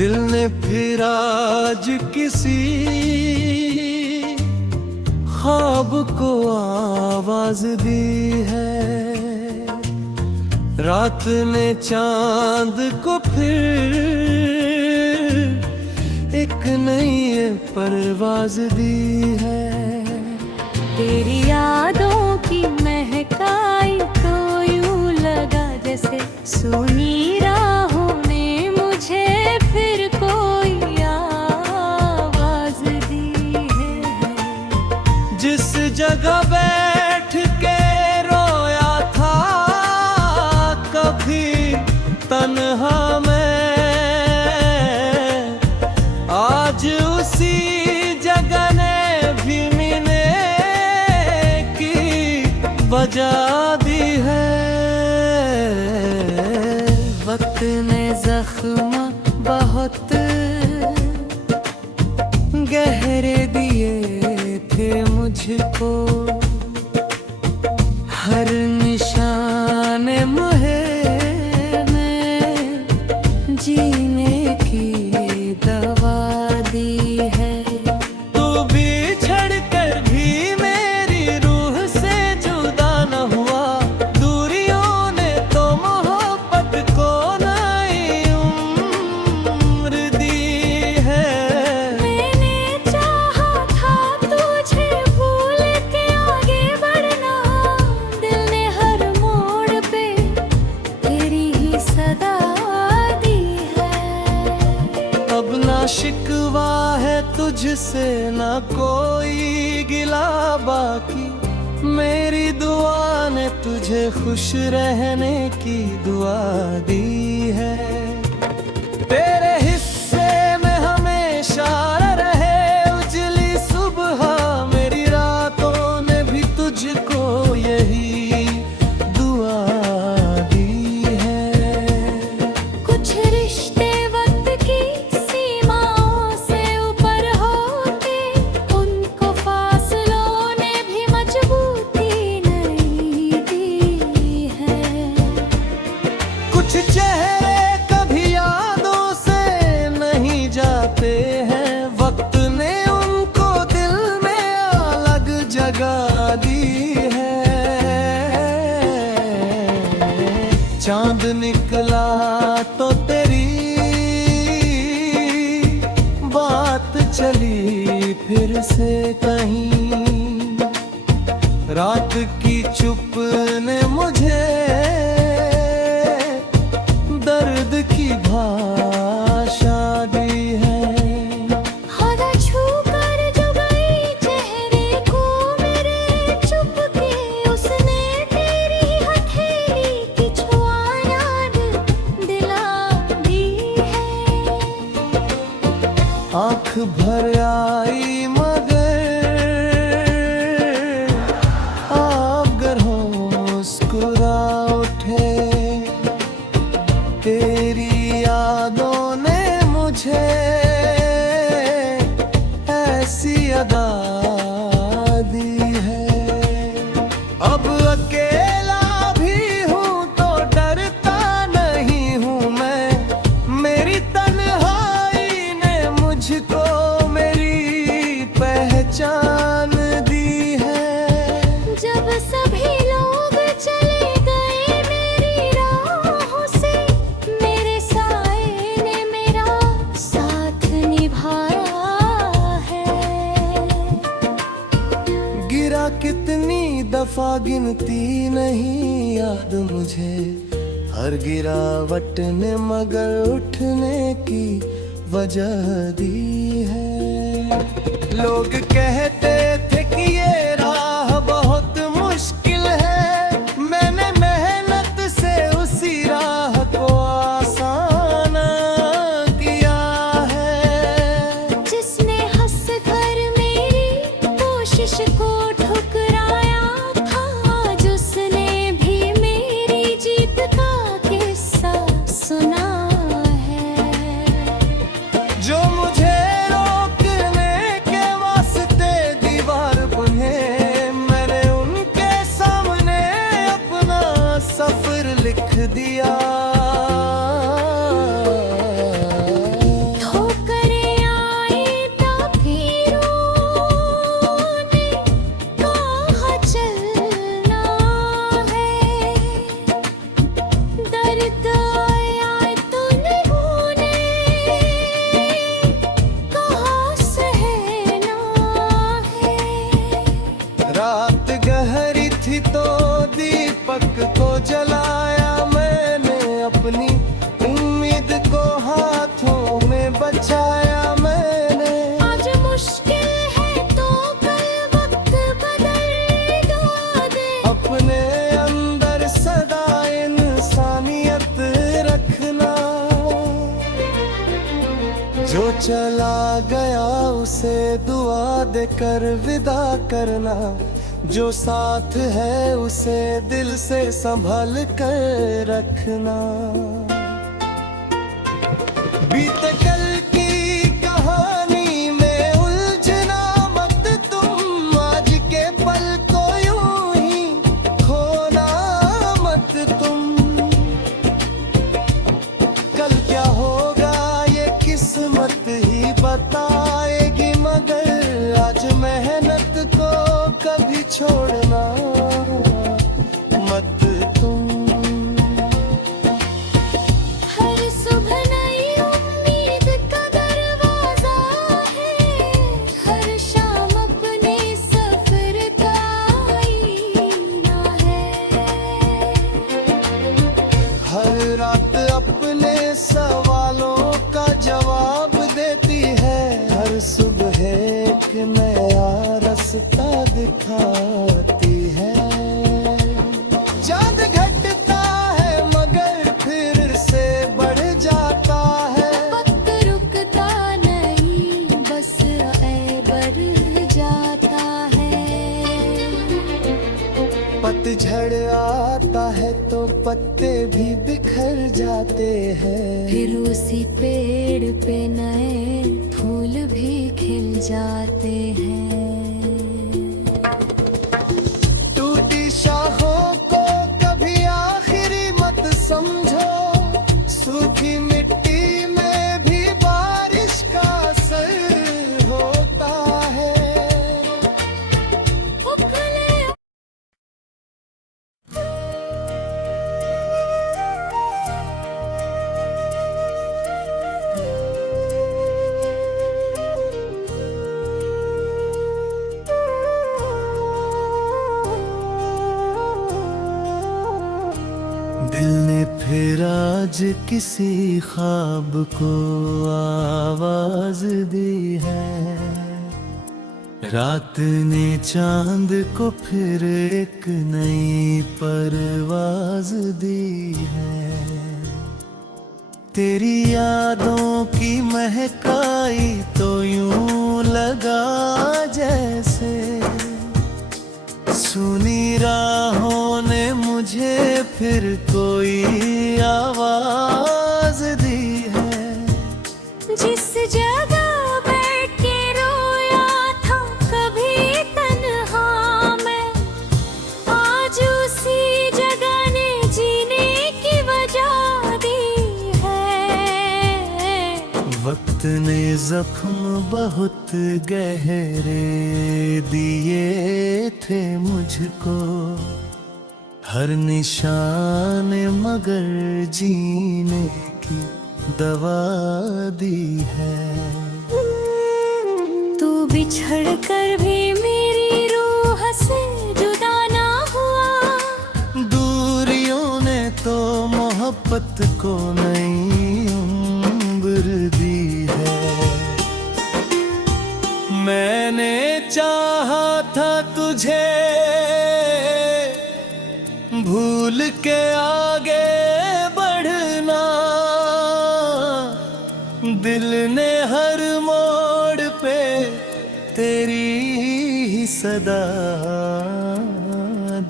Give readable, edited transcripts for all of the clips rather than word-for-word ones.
दिल ने फिर आज किसी ख्वाब को आवाज दी है। रात ने चांद को फिर एक नई परवाज दी है। तेरी यादों की महकाई तो यूं लगा जैसे सुनी राहों ने मुझे फिर कोई आवाज दी है। जिस जगह बैठ के रोया था कभी तन्हा मैं, आज उसी जगह ने भी मिलने की वजह दी है। वक्त ने जख्म बहुत गहरे दिए थे मुझको, हर निशान मुहे में जीने की दवा दी है। तू बिछड़ कर भी मेरी रूह से जुदा न हुआ, दूरियों ने तो मोहब्बत को नई उम्र दी है। मैंने चाहा था तुझे भूल के आगे बढ़ना, दिल ने हर मोड़ पे तेरी ही सदा दी है। अब ना शिकवा है तुझसे ना कोई गिला बाकी, मेरी दुआ ने तुझे खुश रहने की दुआ दी है। तेरे हिस्से में हमेशा रहे उजली सुबह, मेरी रातों ने भी तुझको यही दुआ दी है। कुछ रिश्ते वक्त की सीमाओं से ऊपर होते, उनको फासलों ने भी मजबूती नहीं दी है। कुछ चेहरे कभी यादों से नहीं जाते हैं, वक्त ने उनको दिल में अलग जगह दी है। चांद निकला तो तेरी बात चली फिर से कहीं, रात की चुप ने मुझे दर्द की भाषा दी है। हवा छू कर जो गई चेहरे को मेरे चुपके, उसने तेरी हथेली की छुआ याद दिला दी है। आँख भर आई मगर अगर हो मुस्कुरा उठे, तेरी यादों ने मुझे ऐसी अदा दी है। अब अकेला भी हूँ तो डरता नहीं हूँ मैं, मेरी तन्हाई ने मुझको मेरी पहचान दी है। जब सभी लोग चले गए मेरी राहों से, मेरे साए ने मेरा साथ निभाया है। गिरा कितनी दफा गिनती नहीं याद मुझे, हर गिरावट ने मगर उठने की वजह दी है। लोग कहते थे कि ये राह बहुत मुश्किल है, मैंने मेहनत से उसी राह को आसान किया है। जिसने हंस कर मेरी कोशिश को ठुकराया था, जिसने भी मेरी जीत का किस्सा सुना है। जो मुझे रोकने के वास्ते दीवार चला गया उसे दुआ देकर विदा करना, जो साथ है उसे दिल से संभल कर रखना। बीते कल की कहानी में उलझना मत तुम, आज के पल को यूं ही खोना मत तुम। कल क्या होगा ये किस्मत ही बताएगी, मगर आज मेहनत को कभी छोड़ना मत तुम। हर सुबह नई उम्मीद का दरवाजा है, हर शाम अपने सफर का आईना है। हर रात अपने सवालों का जवाब देती है, हर सुबह एक नया रास्ता दिखाती है। चांद घटता है मगर फिर से बढ़ जाता है, वक्त रुकता नहीं बस बढ़ जाता है। पतझड़ आता है तो पत्ते भी बिखर जाते हैं, फिर उसी पेड़ पे नए फूल भी खिल जाते हैं। टूटी शाखों को कभी आखिरी मत समझो, सूखी मिट्टी में भी बारिश का असर होता है। उखले दिल ने फिर आज किसी ख्वाब को आवाज दी है, रात ने चांद को फिर एक नई परवाज दी है। तेरी यादों की महकाई तो यूं लगा जैसे सुनी राहों ने मुझे फिर कोई आवाज दी है। जिस जगह बैठ के रोया था कभी तन्हा मैं, आज उसी जगह ने जीने की वजह दी है। वक्त ने जख्म बहुत गहरे दिए थे मुझको, हर निशान मगर जीने की दवा दी है। तू बिछड़ कर भी मेरी रूह से जुदा ना हुआ, दूरियों ने तो मोहब्बत को नई उम्र दी है। मैंने चाहा था तुझे भूल के आगे बढ़ना, दिल ने हर मोड़ पे तेरी ही सदा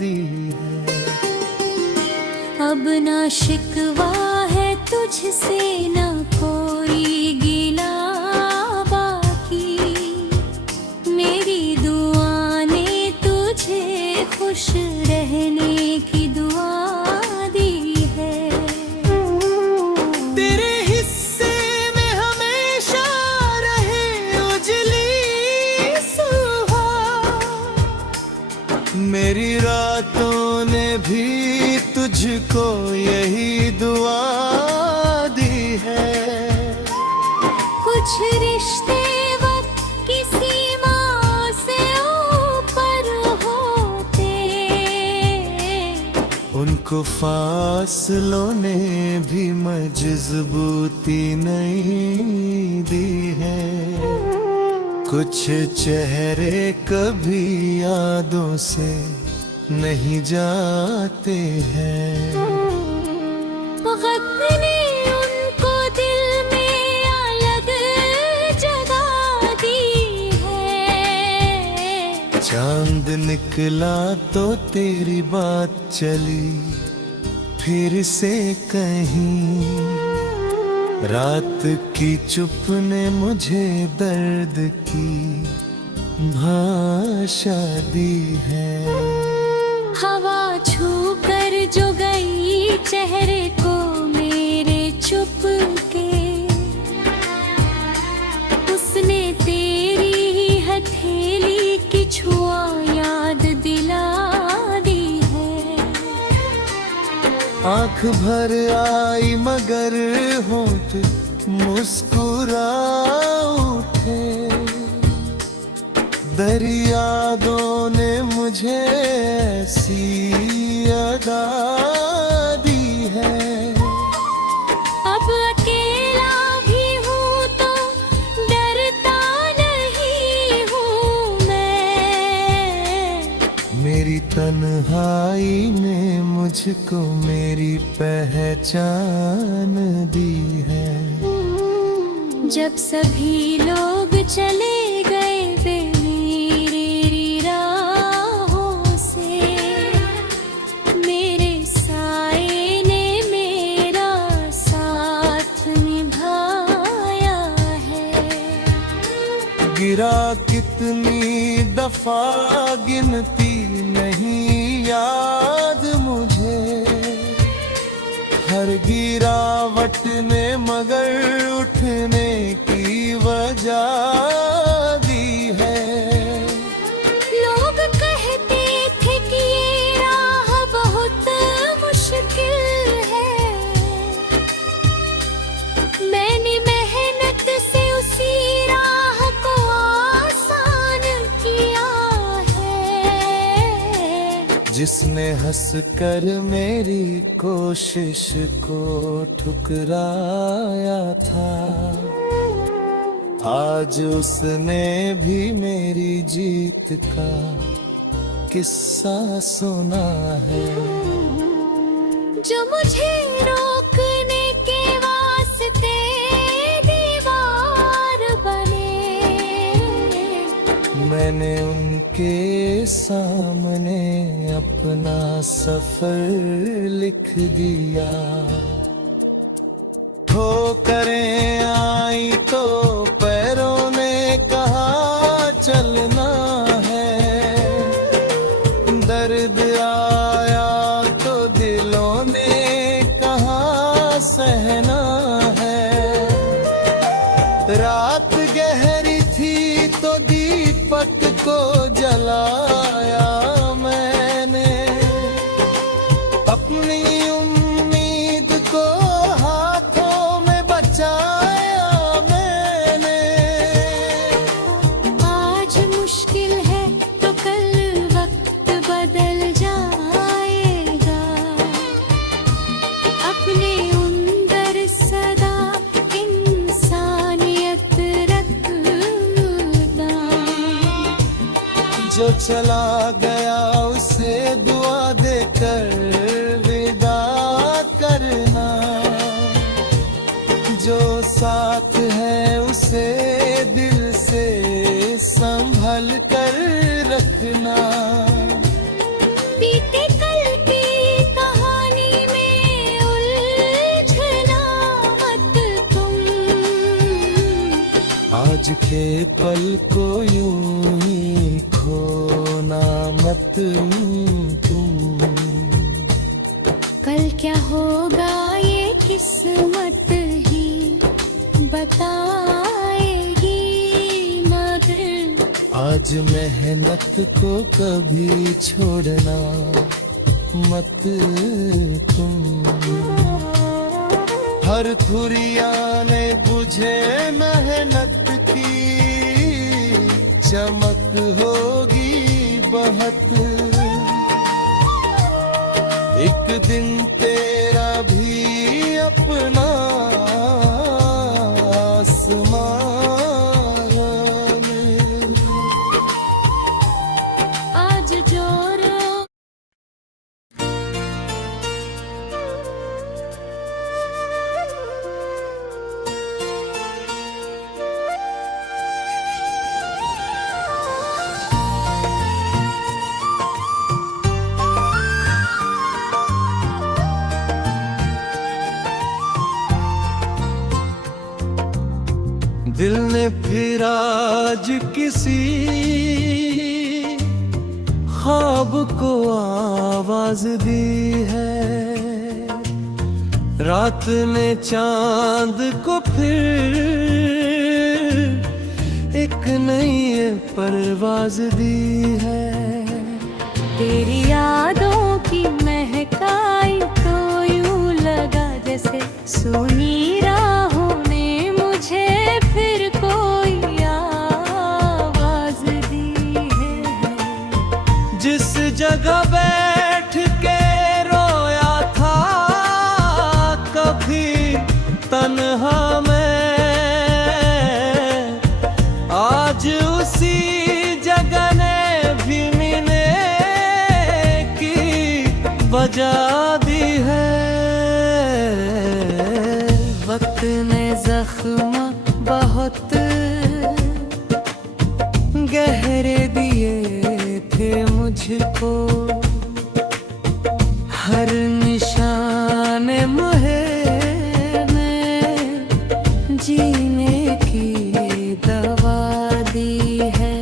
दी है। अब ना शिकवा है तुझसे ना कोई गिला बाकी, मेरी दुआ ने तुझे खुश रहने की दुआ दी है। तेरे हिस्से में हमेशा रहे उजली सुबह, मेरी रातों ने भी तुझको यही दुआ दी है। कुछ रिश्ते वक्त की सीमा से ऊपर होते, उनको फासलों ने भी मजबूती नहीं दी है। कुछ चेहरे कभी यादों से नहीं जाते हैं। वक्त ने उनको दिल में अलग निकला तो तेरी बात चली फिर से कहीं। रात की चुप ने मुझे दर्द की भाषा दी है। हवा छू कर जो गई चेहरे को मेरे चुप के, उसने तेरी ही हथेली की छुआ याद दिला दी है। आंख भर आई मगर होंठ मुस्कुरा उठे। दरियादों ने मुझे ऐसी अदा दी है। अब अकेला भी हूँ तो डरता नहीं हूँ मैं। मेरी तन्हाई ने मुझको मेरी पहचान दी है। जब सभी लोग चले गए मेरी राहों से, मेरे साए ने मेरा साथ निभाया है। गिरा कितनी दफा गिनती नहीं याद मुझे। हर गिरावट ने मगर उठने की वजह दी है। लोग कहते थे कि ये राह बहुत मुश्किल है। मैंने मेहनत से उसी राह को आसान किया है। जिसने हंस कर मेरी कोशिश को ठुकराया था, आज उसने भी मेरी जीत का किस्सा सुना है। जो मुझे रोकने के वास्ते दीवार बने, मैंने उनके सामने अपना सफर लिख दिया। ठोकरें आई तो पैरों ने कहा चलना है। दर्द आया तो दिलों ने कहा सहना है। रात गहरी थी तो दीपक को जलाया मैंने। अपनी उम्मीद को हाथों में बचाया मैंने। आज मुश्किल है तो कल वक्त बदल जाएगा। अपने अंदर सदा इंसानियत रखना। जो चला गया उसे दुआ देकर विदा करना। जो साथ है उसे दिल से संभल कर रखना। बीते कल की कहानी में उलझना मत तुम। आज के पल को यूं ही खोना मत तुम। कल क्या होगा ये किस्मत ही बताएगी मगर। आज मेहनत को कभी छोड़ना मत तुम। हर थुरिया ने बुझे मेहनत की चमक होगी बहुत। एक दिन तेरा भी अपना आसमान आज जो दिल ने फिर आज किसी ख्वाब को आवाज दी है, रात ने चांद को फिर एक नई परवाज दी है। तेरी यादों की महकाई तो यूं लगा जैसे सुनी राहों ने मुझे फिर कोई आवाज दी है। जिस जगह बैठ के रोया था कभी तन्हा मैं, आज उसी जगह ने भी मिलने की वजह दी है। वक्त ने जख्म बहुत गहरे दिए थे मुझको, हर निशान मुहे में जीने की दवा दी है।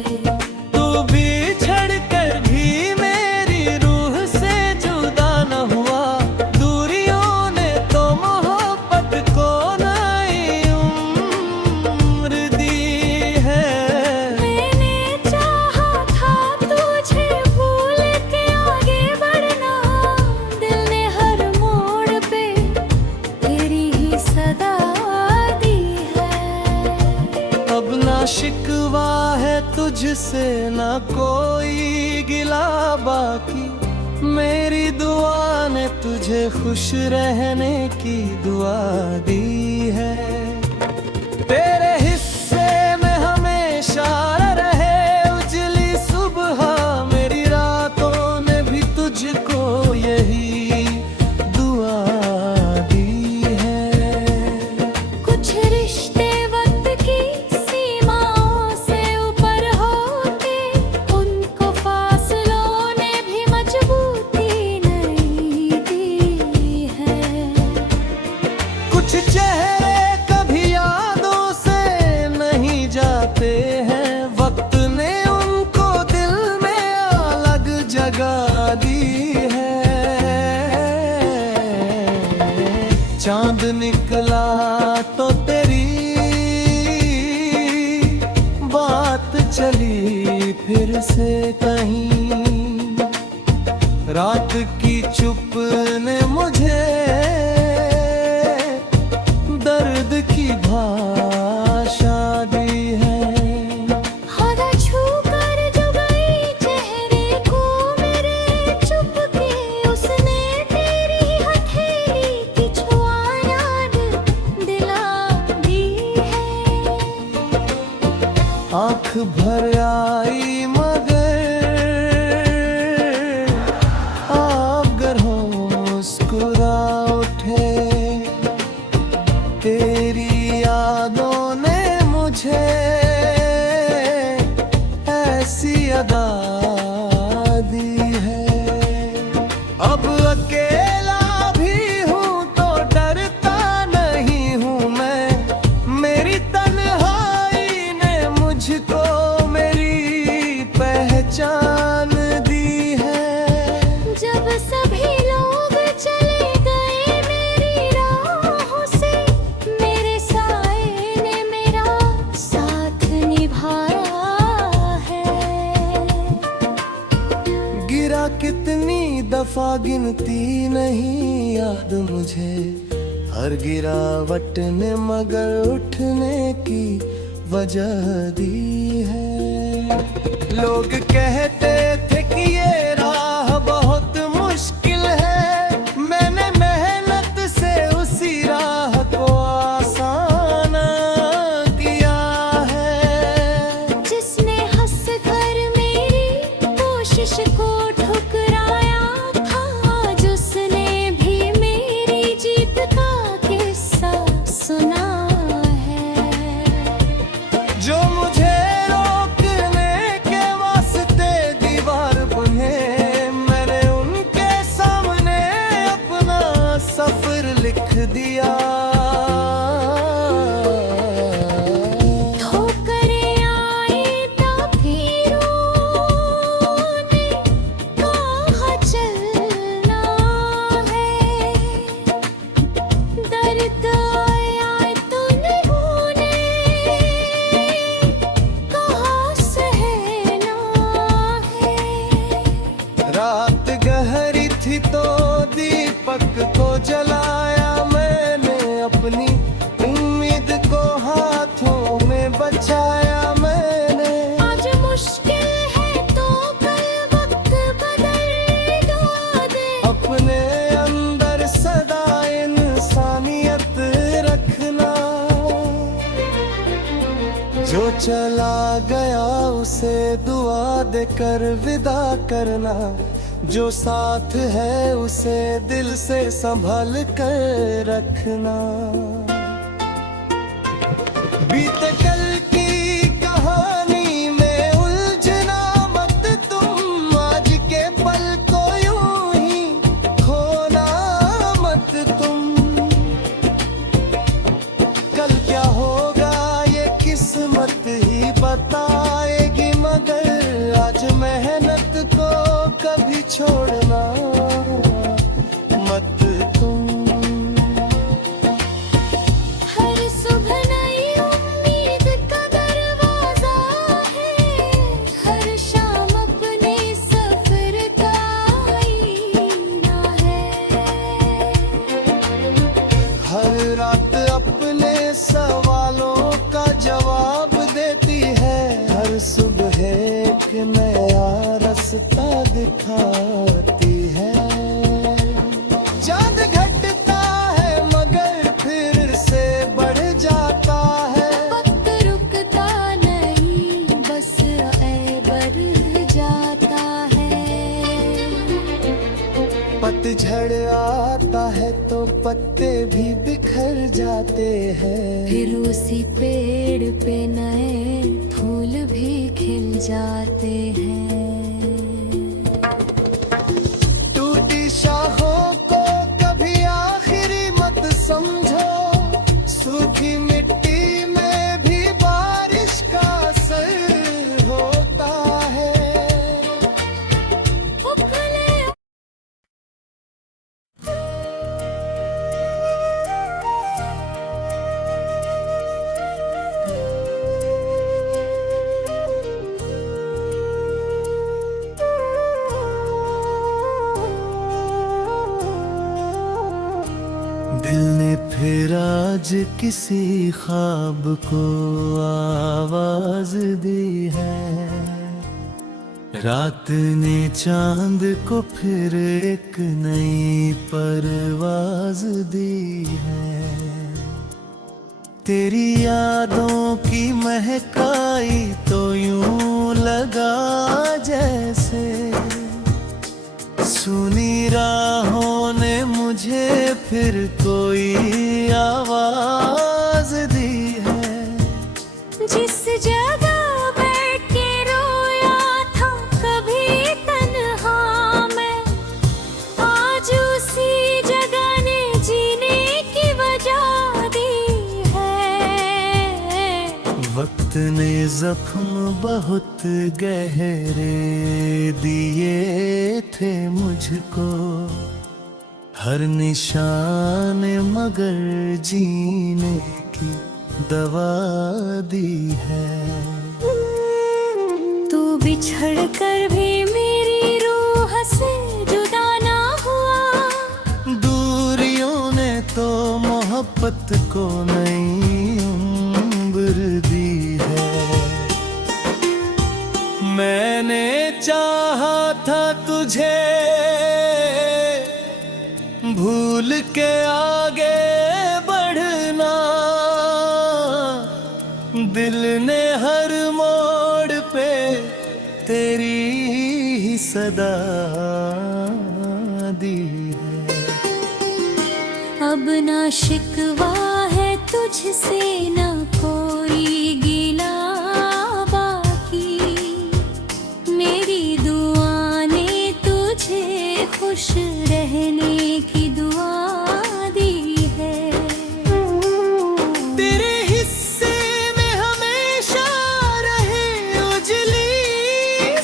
तू बिछड़ कर भी मेरी रूह से जुदा न हुआ, दूरियों ने तो मोहब्बत को नई उम्र दी है। मैंने चाहा था तुझे भूल के आगे बढ़ना, दिल ने हर मोड़ पे तेरी ही सदा दी है। अब ना शिकवा है तुझसे ना कोई गिला बाकी, मेरी दुआ ने तुझे खुश रहने की दुआ दी है। तेरे हिस्से में हमेशा रहे उजली सुबह, मेरी रातों ने भी तुझको यही दुआ दी है। कुछ रिश्ते वक्त की सीमाओं से ऊपर होते, उनको फासलों ने भी मजबूती नहीं दी है। कुछ चेहरे कभी यादों से नहीं जाते हैं, वक्त ने उनको दिल में अलग जगह दी है। चांद निकला तो तेरी बात चली फिर से कहीं, रात की चुप ने मुझे दर्द की भाषा दी है। खुदा छू कर जो गई चेहरे को मेरे चुपके, उसने तेरी हथेली की छुआ याद दिला दी है। आँख भर आई मगर अगर हो मुस्कुरा उठे, तेरी यादों ने मुझे ऐसी अदा दी है। अब अकेला भी हूँ तो डरता नहीं हूँ मैं, मेरी तन्हाई ने मुझको मेरी पहचान दी है। जब सभी लोग चले गए मेरी राहों से, मेरे साए ने मेरा साथ निभाया है। गिरा कितनी दफा गिनती नहीं याद मुझे, हर गिरावट ने मगर उठने की वजह दी है। लोग कहते थे कि ये राह बहुत मुश्किल है, मैंने मेहनत से उसी राह को आसान किया है। जिसने हंस कर मेरी कोशिश को ठुकराया था, जिसने भी मेरी जीत का किस्सा सुना है। जो मुझे रोकने के वास्ते दीवार चला गया उसे दुआ देकर विदा करना, जो साथ है उसे दिल से संभल कर रखना। बीते कल की कहानी में उलझना मत तुम, आज के पल को यूं ही खोना मत तुम। कल क्या होगा ये किस्मत ही बताएगी, मगर आज मेहनत को कभी छोड़ना मत तुम। हर सुबह नई उम्मीद का दरवाजा है, हर शाम अपने सफर का आईना है। हर रात अपने सवालों का जवाब देती है, हर सुबह एक नया रास्ता दिखाती है। चांद घटता है मगर फिर से बढ़ जाता है, वक्त रुकता नहीं बस बढ़ जाता है। पतझड़ आता है तो पत्ते भी बिखर जाते हैं, फिर उसी पेड़ पे नए फूल भी खिल जाते हैं। टूटी शाखों को कभी आखिरी मत समझो, सूखी मिट्टी में भी बारिश का असर होता है। उखले दिल ने फिर आज किसी ख्वाब को आवाज दी है, रात ने चांद को फिर एक नई परवाज दी है। तेरी यादों की महकाई तो यूं लगा जैसे सुनी राहों ने मुझे फिर कोई आवाज दी है। जिस जगह बैठ के रोया था कभी तन्हा मैं, आज उसी जगह ने जीने की वजह दी है। वक्त ने जख्म बहुत गहरे दिए थे मुझको, हर निशान मगर जीने की दवा दी है। तू बिछड़ कर भी मेरी रूह से जुदा ना हुआ, दूरियों ने तो मोहब्बत को नई उम्र दी है। मैंने चाहा था तुझे भूल के आगे बढ़ना, दिल ने हर मोड़ पे तेरी ही सदा दी है। अब ना शिकवा है तुझसे ना कोई गिला बाकी, मेरी दुआ ने तुझे खुश रहने की दुआ दी है। तेरे हिस्से में हमेशा रहे उजली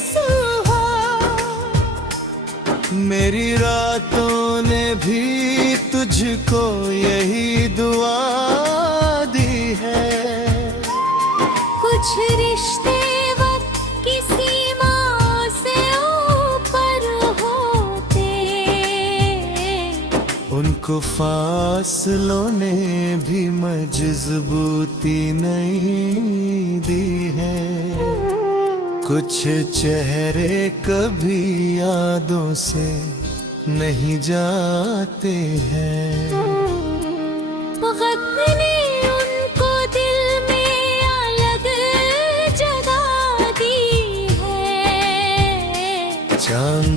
सुबह, मेरी रातों ने भी तुझको यही दुआ दी है। कुछ रिश्ते वक्त की सीमा से ऊपर होते, उनको फासलों ने भी मजबूती नहीं दी है। कुछ चेहरे कभी यादों से नहीं जाते हैं। वक्त ने उनको दिल में अलग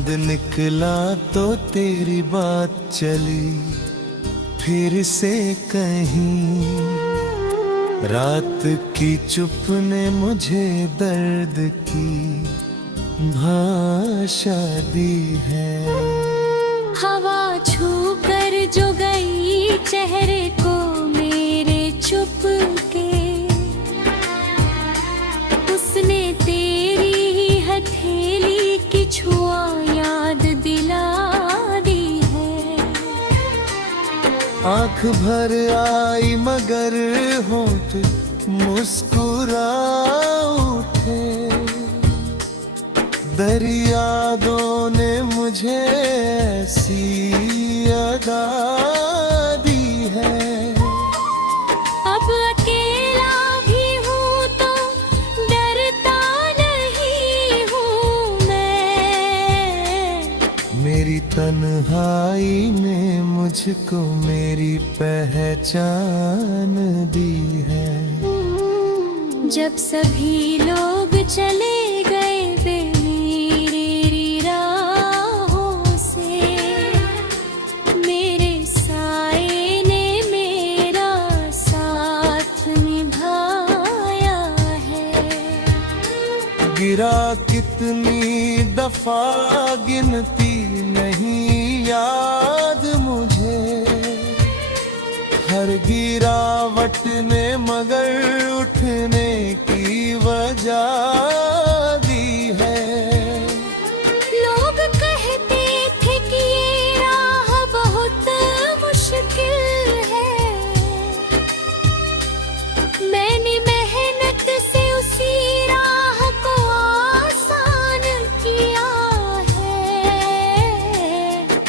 चांद निकला तो तेरी बात चली फिर से कहीं। रात की चुप ने मुझे दर्द की भाषा दी है। हवा छू कर जो गई चेहरे को मेरे चुप के, उसने तेरी ही हथेली की छुआ याद दिला दी है। आंख भर आई मगर होंठ मुस्कुरा उठे। दरियादों ने मुझे ऐसी अदा दी है। अब अकेला भी हूँ तो डरता नहीं हूँ मैं। मेरी तन्हाई ने मुझको मेरी पहचान दी है। जब सभी लोग चले गए वे मेरी राहों से, मेरे साए ने मेरा साथ निभाया है। गिरा कितनी दफा गिनती नहीं याद मुझे। हर गिरावट ने मगर उठने की वजह दी है। लोग कहते थे कि ये राह बहुत मुश्किल है। मैंने मेहनत से उसी राह को आसान किया है।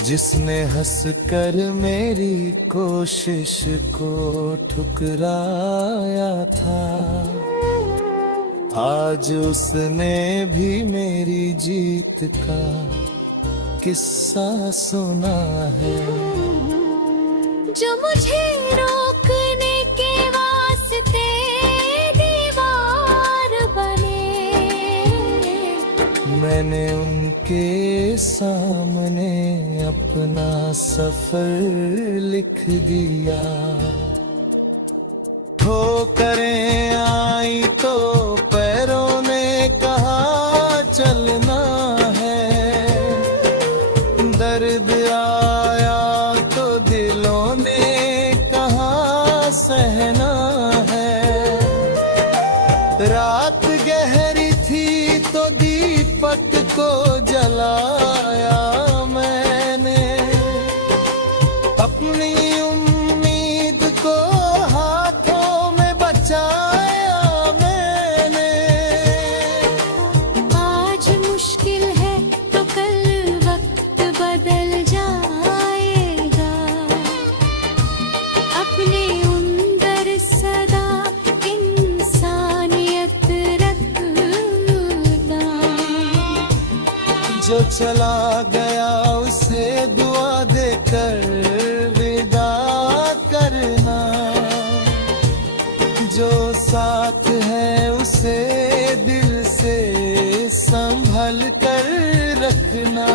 जिसने हंसकर मेरी कोशिश को ठुकराया था, आज उसने भी मेरी जीत का किस्सा सुना है। जो मुझे रोकने के वास्ते दीवार बने, मैंने उनके सामने अपना सफर लिख दिया। ठोकरें आई तो पैरों ने कहा चलना है। दर्द आया तो दिलों ने कहा सहना है। रात गहरी थी तो दीपक को जलाया मैंने। अपनी उम्मीद को हाथों में बचाया मैंने। आज मुश्किल है तो कल वक्त बदल जाएगा। अपने अंदर सदा इंसानियत रखना। जो चला गया उसे दुआ देकर विदा करना। जो साथ है उसे दिल से संभल कर रखना।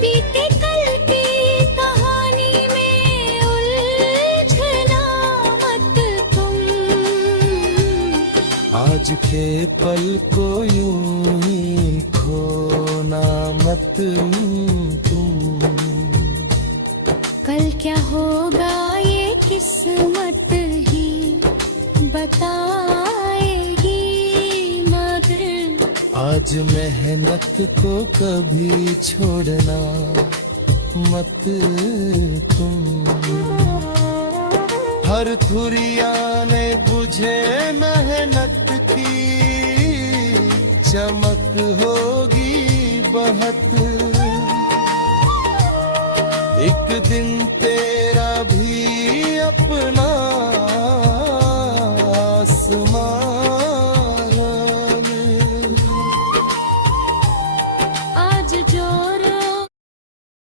बीते कल की कहानी में उलझना मत तुम। आज के पल को यूं ही खोना मत तुम। कल क्या होगा ये किस्मत ही बताएगी मगर। आज मेहनत को कभी छोड़ना मत तुम। हर थुरिया ने बुझे मेहनत की चमक होगी बहुत। एक दिन